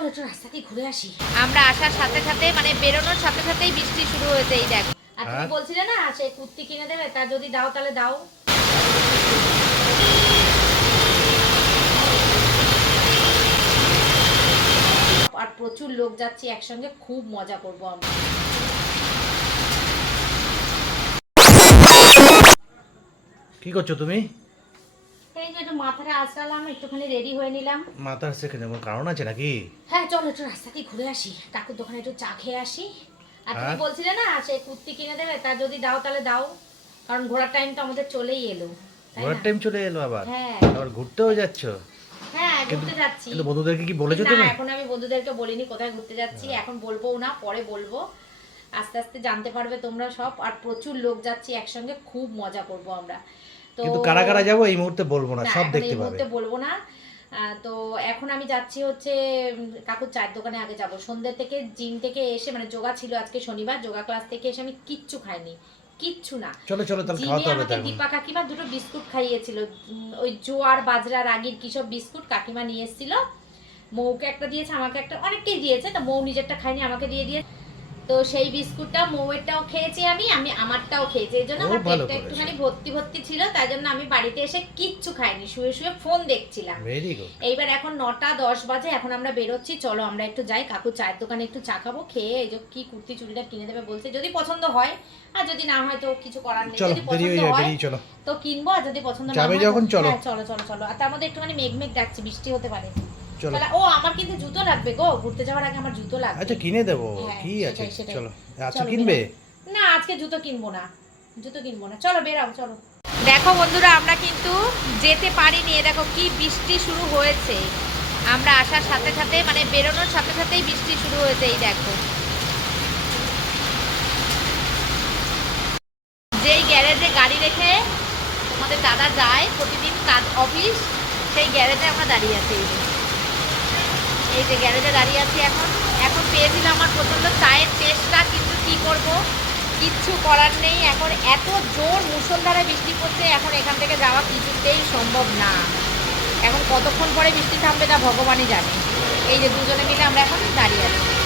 চল একটু রাস্তা দিয়ে ঘুরে আসি। আমরা আসার সাথে সাথে মানে বেরোনোর সাথে সাথেই বৃষ্টি শুরু হয়েছে এই দেখো। আর তুমি হ্যাঁ? বলছিলে না সে কুর্তি কিনে দেবে তা যদি দাও তাহলে দাও। আর প্রচুর লোক যাচ্ছি একসঙ্গে খুব মজা করব আমরা। কি করছ তুমি? এই যে একটু মাথাটা আঁচড়ালাম একটুখানি রেডি হয়ে নিলাম। মাথার সেখানে কোনো কারণ আছে নাকি? হ্যাঁ চলো একটু রাস্তা দিয়ে ঘুরে আসি। কাকুর দোকানে একটু চা খেয়ে আসি। আর তুমি হ্যাঁ? বলছিলে না সে কুর্তি কিনে দেবে তা যদি দাও তাহলে দাও। কারণ ঘোরার টাইম তো আমাদের চলেই এলো ঘোরার টাইম চলে এলো আবার? হ্যাঁ। আবার ঘুরতেও যাচ্ছ? হ্যাঁ ঘুরতে যাচ্ছি। কিন্তু বন্ধুদেরকে কি বলেছ তুমি? এখন আমি বন্ধুদেরকে বলিনি কোথায় ঘুরতে যাচ্ছি এখন বলব না পরে বলব। আস্তে আস্তে জানতে পারবে তোমরা সব। আর প্রচুর লোক যাচ্ছি একসঙ্গে খুব মজা করব আমরা। কিন্তু কারা কারা যাব এই মুহূর্তে বলব না সব দেখতে পাবে। বলব না। তো এখন আমি যাচ্ছি হচ্ছে কাকুর চায়ের দোকানে আগে যাব। সন্ধ্যে থেকে জিম থেকে এসে মানে যোগা ছিল আজকে শনিবার যোগা ক্লাস থেকে এসে আমি কিচ্ছু খাইনি। কিচ্ছু না। চলো চলো তাহলে খাওয়াতে হবে আমাকে দীপা কাকিমা দুটো বিস্কুট খাইয়েছিল। ওই জোয়ার বাজরা রাগির কি সব বিস্কুট কাকিমা নিয়ে এসেছিল। মৌকে একটা দিয়েছে আমাকে একটা অনেককেই দিয়েছে তো মৌ নিজেরটা খাইনি আমাকে দিয়ে দিয়ে তো সেই বিস্কুটটা মৌয়েরটাও খেয়েছি আমি আমি আমারটাও খেয়েছি। এই জন্য আমার পেটটা একটুখানি ভর্তি ভর্তি ছিল তাই জন্য আমি বাড়িতে এসে কিচ্ছু খাইনি শুয়ে শুয়ে ফোন দেখছিলাম। এইবার এখন নটা দশ বাজে এখন আমরা বেরোচ্ছি চলো আমরা একটু যাই কাকু চায়ের দোকানে একটু চা খাব খেয়ে এই যে কি কুর্তি চুড়িটা কিনে দেবে বলছে যদি পছন্দ হয় আর যদি না হয় তো কিছু করার নেই যদি পছন্দ হয় তো কিনবো আর যদি পছন্দ না হয় চলো। হ্যাঁ, চলো চলো চলো। আর তার মধ্যে একটুখানি মেঘ মেঘ ডাকছে বৃষ্টি হতে পারে। চলো। ও আমার কিন্তু জুতো লাগবে গো। ঘুরতে যাওয়ার আগে আমার জুতো লাগবে। আচ্ছা কিনে দেবো। হ্যাঁ, কি আছে। চলো আচ্ছা কিনবে? না আজকে জুতো কিনবো না। জুতো কিনবো না। চলো বেরাও চলো। দেখো বন্ধুরা আমরা কিন্তু যেতে পারিনি। দেখো কি বৃষ্টি শুরু হয়েছে। আমরা আসার সাথে সাথে মানে বেরোনোর সাথে সাথেই বৃষ্টি শুরু হয়েছে এই দেখো। যেই গ্যারেজে গাড়ি রেখে আমাদের দাদা যায় প্রতিদিন কাজ অফিস সেই গ্যারেজে আমরা দাঁড়িয়ে আছি। এই যে। গ্যারেজে দাঁড়িয়ে আছি এখন। এখন পেয়েছিল আমার প্রচণ্ড চায়ের টেস্টটা কিন্তু কি করব? কিচ্ছু করার নেই। এখন এত জোর মুসলধারে বৃষ্টি পড়ছে, এখন এখান থেকে যাওয়া কিছুতেই সম্ভব না। এখন কতক্ষণ পরে বৃষ্টি থামবে তা ভগবানই জানে। এই যে দুজনে মিলে আমরা এখন দাঁড়িয়ে আছি।